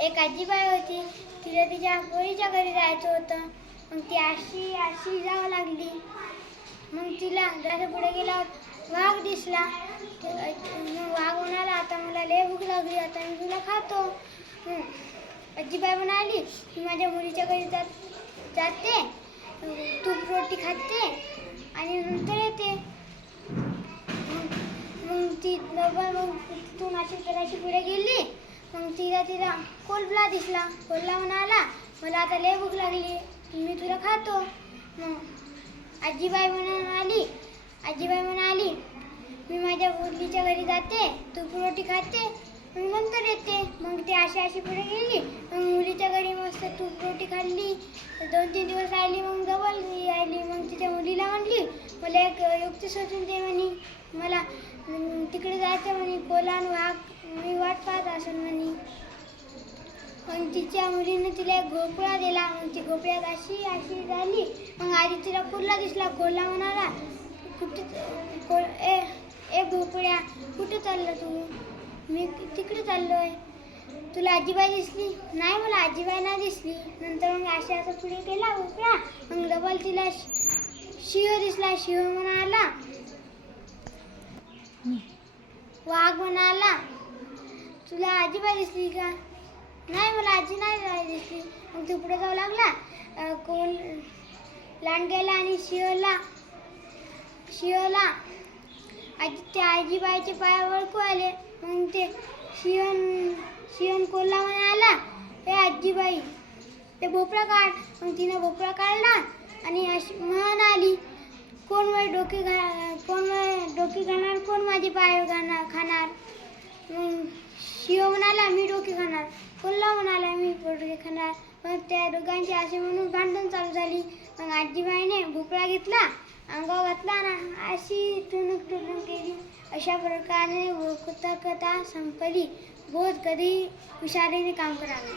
एक आजीबाई होती. तिला तिच्या पोरीच्या घरी जायचं होतं. मग ती अशी अशी जावं लागली. मग तिला जरा पुढे गेल्यावर वाघ दिसला. मग वाघ म्हणाला, आता मला लय भूक लागली, आता मी तुला खातो. आजीबाई म्हणाली, मी माझ्या मुलीच्या घरी जाते, तूप रोटी खाते आणि नंतर येते. मग ती तिथून अशी जराशी पुढे गेली. मग तिला कोल्हा दिसला. कोल्हा म्हणाला, मला आता लय भूक लागली, मी तुला खातो. मग आजीबाई म्हणाली, मी माझ्या मुलीच्या घरी जाते, तूप रोटी खाते, मग नंतर येते. मग ती अशी पुढे गेली. मग मुलीच्या घरी मस्त तूप रोटी खाल्ली. 2-3 दिवस राहिली. मग डबल राहिली. मग तिच्या मुलीला म्हणली, मला एक युक्ती सुचून दे म्हणे, मला तिकडे जायचं म्हणे, कोल्हा आणि वाघ मी वाट पाहत असून म्हणे. मग तिच्या मुलीने तिला एक घोपळा दिला. मग ती घोपळ्यात अशी झाली. मग आधी तिला कोल्हा दिसला. कोल्हा म्हणाला, ए घोपळ्या, कुठे चाललं तू? मी तिकडे चाललोय. तुला आजीबाई दिसली? नाही, मला आजीबाई नाही दिसली. नंतर मग असं पुढे गेला घोपळा. मग डबल तिला शिव दिसला. शिव म्हणाला, वाघ म्हणाला, तुला आजीबाई दिसली का? नाही, मला आजी नाही दिसली. मग तू पुढे जाऊ लागला. लांडग्याला आणि शिवला त्या आजीबाईचे पाय ओळखू आले. मग ते शिवन कोल्हा म्हणाला, हे आजीबाई, ते भोपळा काढ. मग तिनं भोपळा काढला आणि अशी म्हण आली, कोण माझी डोकी खाणार, कोण माझे पाय खाणार? मग शिव म्हणाला, मी डोकी खाणार. कोल्हा म्हणाला, मी डोके खाणार. मग त्या दोघांची अशी म्हणून भांडण चालू झाली. मग आजीबाईने भोपळा घेतला, अंगावर घातला ना, अशी टुणूक केली. अशा प्रकारे कथा संपली. बहुत कधी हुशारीने काम करावे.